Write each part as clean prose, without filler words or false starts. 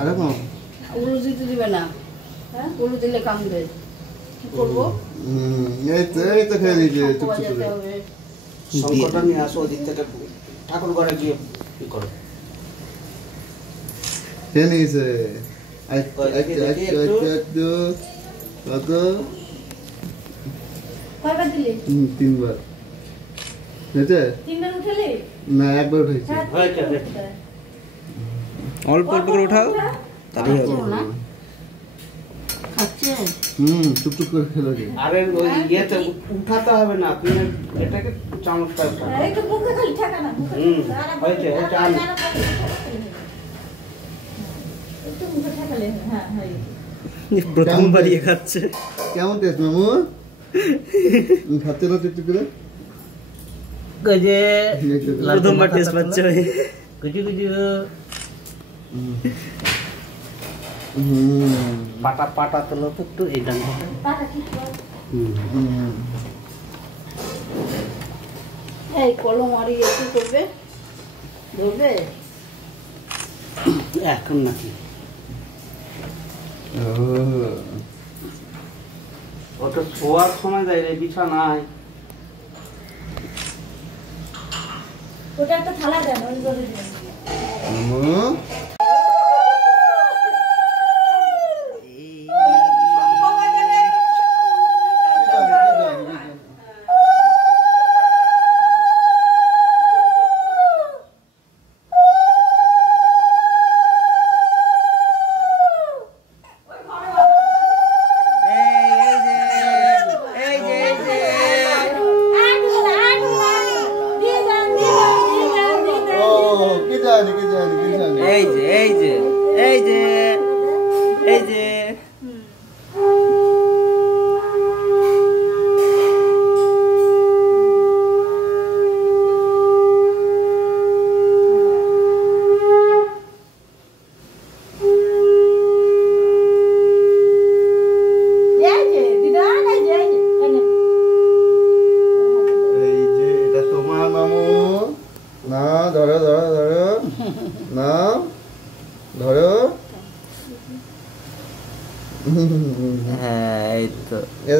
আরে কম উলু দিতে দিবে না, হ্যাঁ উলু দিলে কামবে, কি করবো? এই তো খেয়ে নিয়েছে ঠাকুর বাজাতে হবে। শঙ্করটা নিয়ে আসো ওদিক থেকে, ঠাকুর ঘরে গিয়ে কি করো? খেয়ে নিয়েছে কত? কয়বার দিলি? 3 বার হয়েছে 3 বার উঠালি? না, একবার উঠেছে। অল্প অল্প করে উঠাও, তাহলেই হবে। খাচ্ছে? টুকটুক করে খেলো যে। আরে ওই ইয়েতে উঠাতে হবে না, তুমি এটাকে চামচটা উঠাও। একটু মুখে খালি ঠাকা না, মুখে হয়েছে এটা আন। একটু মুখে ঠাকালে, হ্যাঁ হ্যাঁ। প্রথমবার ইয়ে খাচ্ছে। কেমন টেস্ট মামু? খাচ্ছে না টুকটুক করে? গজে প্রথমবার টেস্ট পাচ্ছে ভাই। গুজু গুজু পাটা পাটা তোলো তো একটু এই ডান হাতে। পাটা ঠিক কর। এই কলম আর ইয়ে কি করবে? ধরবে? এখন নাকি ওটা শোয়ার সময় দেয় রে, বিছানায়। ওটা একটা থালা দেন, ওই করে দিন। মামু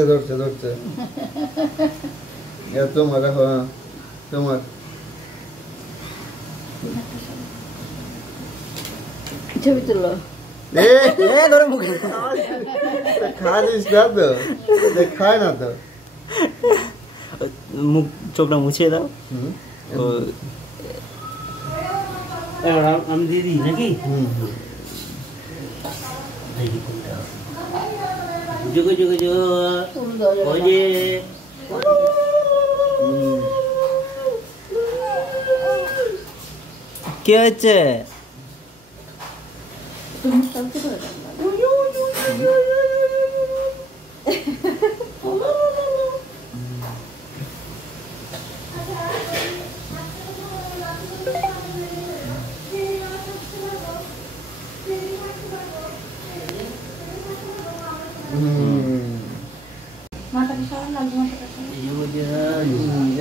ধরছে তোমার তোমার ছবি তুলো। খাদিস না তো, খায় না তো। মুখ চোখটা মুছিয়ে দাও। আমি দিয়ে দিই নাকি? যুগ যুগ কি হচ্ছে?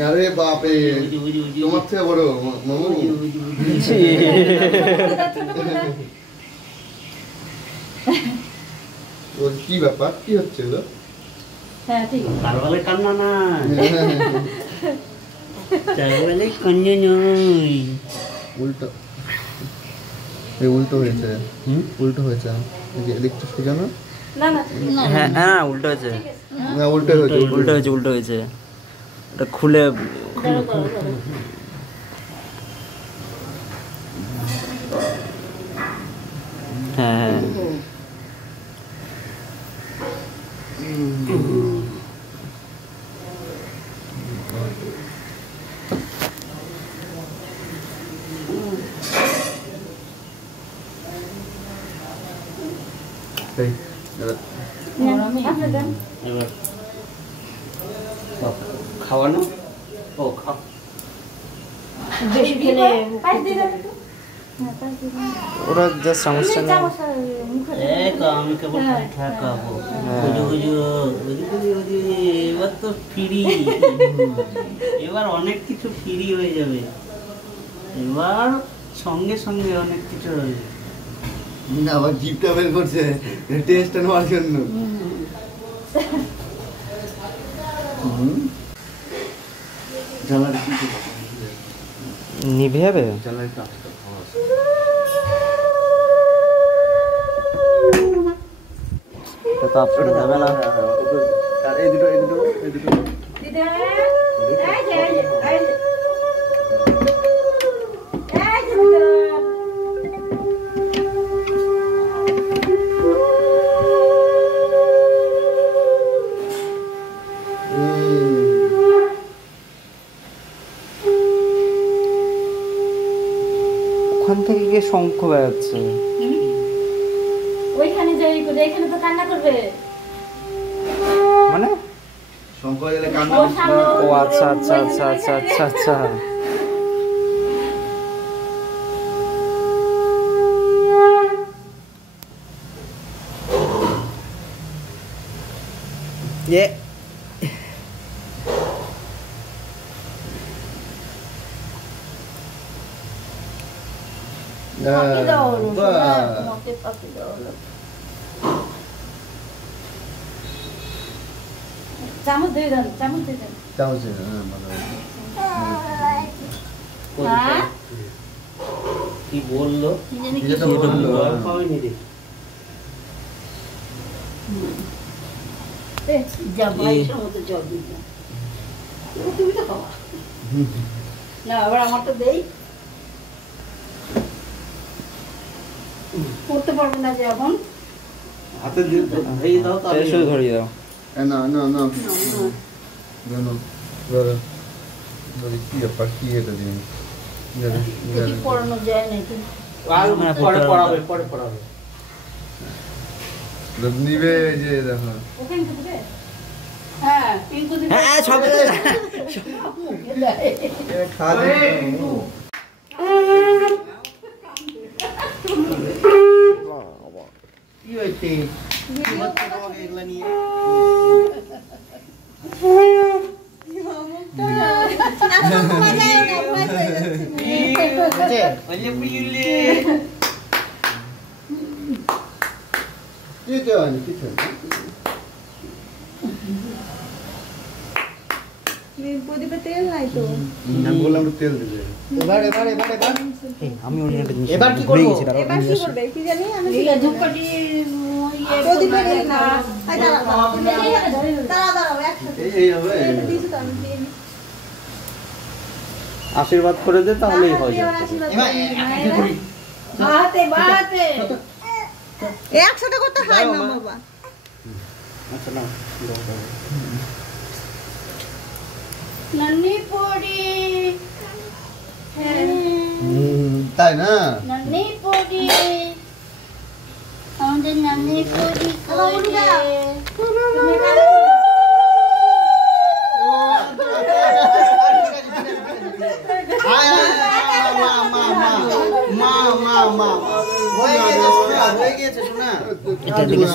আরে বাপে, তোমার থেকে বড় মামু। কি ব্যাপার, কি হচ্ছে গো? হ্যাঁ ঠিক আছে। কার বলে কান্না না, তার বলে কান্না নয়। উল্টো, এই উল্টো হয়েছে। উল্টো হয়েছে, দেখছো কেন? না না হ্যাঁ হ্যাঁ উল্টো হয়েছে। না উল্টো হয়েছে, উল্টো হয়েছে, উল্টো হয়েছে। ওটা খুলে হ্যাঁ হ্যাঁ এবার খাওয়ানো। ও খাও, বেশি খেলে ওরা জাস্ট চামচটা নেয়। আমি কেবল খাবো। এবার তো ফ্রি, এবার অনেক কিছু ফ্রি হয়ে যাবে। এবার সঙ্গে সঙ্গে অনেক কিছু হয়ে যাবে। না আবার জিপটা বের করছে টেস্ট নেওয়ার জন্য। জ্বালার কি নিভে যাবে? জ্বালার কাজটা এটা তো আপনি যাবে না। আর এই দুটো দিদা এই যে এই ওখান থেকে গিয়ে শঙ্খ বেড়াচ্ছে। ওইখানে যাই করে এখানে তো কান্না করবে মানে শঙ্কর গেলে কান্না ও সামনে ও আচ্ছা আচ্ছা আচ্ছা আচ্ছা আচ্ছা আচ্ছা ये পাখি দাও হলো তোমাকে পাখি দাও হলো চামচ দিয়ে দেন চামচ ভালো হ্যাঁ কি বললো? কি জানি কি যেটা বললো ভয় পাবেনি রে। যা ভাই সমুদ্র জল দিই তুমি তো খাওয়া না আবার আমারটা দেই করতে পারবে না যে এখন হাতে দিয়ে এই দাও তো আমি শুধু ধরিয়ে দাও। না কি ব্যাপার কি এটা দিন দেখি পড়ানো যায় নাকি আর পরে পড়াবে নিবে যে দেখো ওখানে দেবে হ্যাঁ পিঙ্কু দিবে হ্যাঁ সব খাওয়া কি হয়েছে এগুলা নিয়ে প্রদীপে তেল নাই তো বললাম তেল দিবে আমি অন্য একটা জিনিস এবার কি ভুলে করবো? গেছি, দাঁড়াও, এবার আমি কি just- করবে কি জানি আমি এই ধূপকাঠি প্রদীপে তেল না আই দাঁড়াও দাঁড়াও একসাথে এই হবে এটা দিছি তো আমি দিয়ে নিই। আশীর্বাদ করে দে তাহলেই হয়ে এবার যাবে। আশীর্বাদ করি। বাহাতে একসাথে করতে হয় না বাবা আচ্ছা না নন্নি পড়ি তাই না নন্নি পড়ি আমাদের নন্নি পড়ি এটা দিকে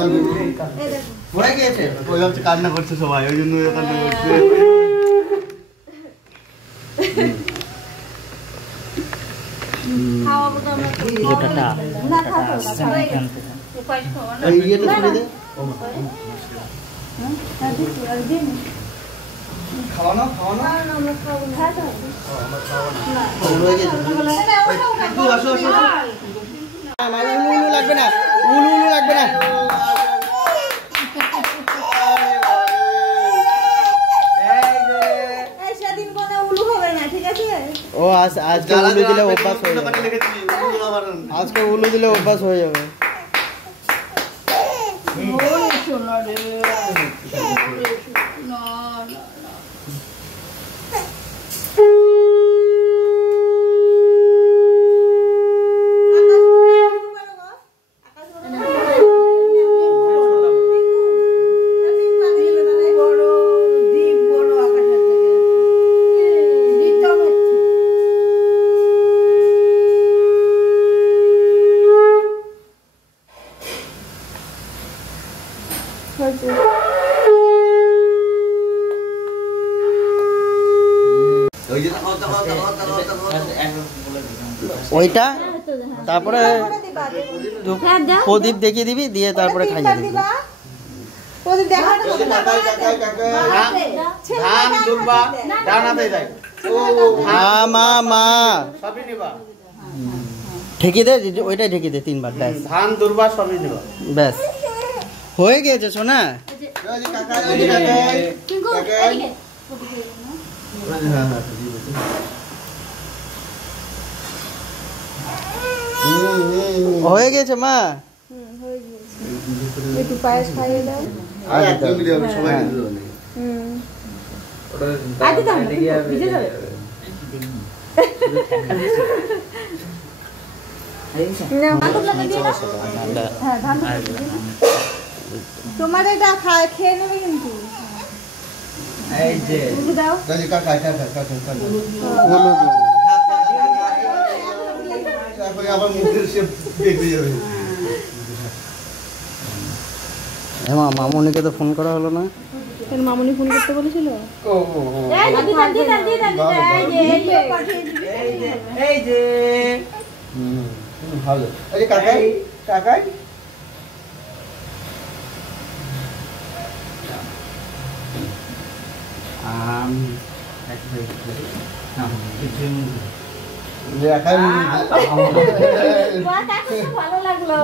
ওই হচ্ছে কান্না করছে সবাই ওই জন্য কান্না করছে খাওয়াবো তো আমরা গোটাটা না খাবো উপায় খাওয়া না এই ইয়েটা ছুড়ে দে খাওয়ানো আমরা খাবো না হয়ে গেছে একটু আসো আসো উলু লাগবে না উলু লাগবে না এই সেদিন কোন উলু হবে না ঠিক আছে ও আজকে উলু দিলে অভ্যাস হয়ে যাবে আজকে উলু দিলে অভ্যাস হয়ে যাবে ওরে সোনা রে না না বড় দ্বীপ বড় আকাশের থেকে দ্বীপটা আমার ওইটা তারপরে বাজে। ধূপ হ্যাঁ, দাও। প্রদীপ দেখিয়ে দিবি দিয়ে তারপরে ওটা খাইয়ে তিনবার দিবি। দিবা। প্রদীপ দেখা তো যদি কাকাই কাকাই কাকাই ধান দুর্বা ডানাতে যায় মা মা সবই নিবা ঢেকে দে, ওইটাই ঢেকে দে 3 বার ব্যাস ধান দুর্বা সবই নিবা ব্যাস হয়ে গেছে সোনা। ওই যে কাকাই ওই যে কাকাই টিঙ্কু, কাকাই এদিকে। হয়ে গেছে মা। একটু পায়েস খাইয়ে দাও। আর একদম দিলে হবে সবাই দিল না আগে দাও না, ভিজে যাবে। না, ধান দুর্বা দিয়ে দাও। হ্যাঁ, ধান দুর্বা দিয়ে দাও। তোমার এটা খেয়ে নেবে কিন্তু। এই যে উলু দাও। ওই যে কাকাই কাকাই কাকাই কাকাই এখন আবার মুখের শেপ দেখতে যাবে হ্যাঁ মামুনিকে তো ফোন করা হলো না। তোর মামুনি ফোন করতে বলেছিল? ও এই যে দিদা, দিদা, দিদা, দিদা, এই যে, এই যে, পাঠিয়ে দিবি। এই যে ভালো এই যে কাকাই কাকাই দেখাই বাহ, কাকু তো ভালো লাগলো।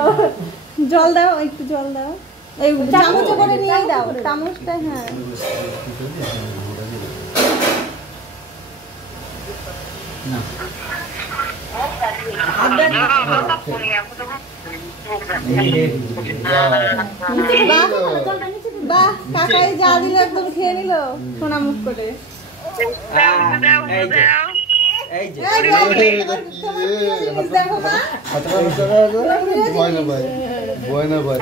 জল দাও, একটু জল দাও। এই চামচ করে নিয়ে দাও, চামচটা হ্যাঁ। বাহ, কাকাই যা দিল একদম খেয়ে নিল সোনা মুখ করে। এই যে এই তোমার জিনিস দেখো মা। ভয় না ভাই ভয় না ভাই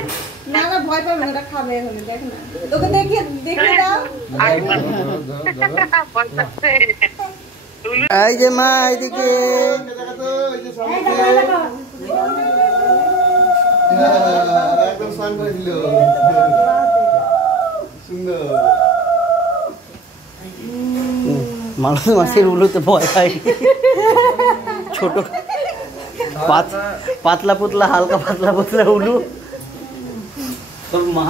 না না ভয় পাবে না, ওটা খাবে এখন দেখ না। তোকে দেখিয়ে দাও। এই যে মা এদিকে একদম স্নান করে দিল সুন্দর মানুষ মাসের উলুতে ভয় পায় ছোট পাতলা পুতলা হালকা পাতলা পুতলা উলু তোর মা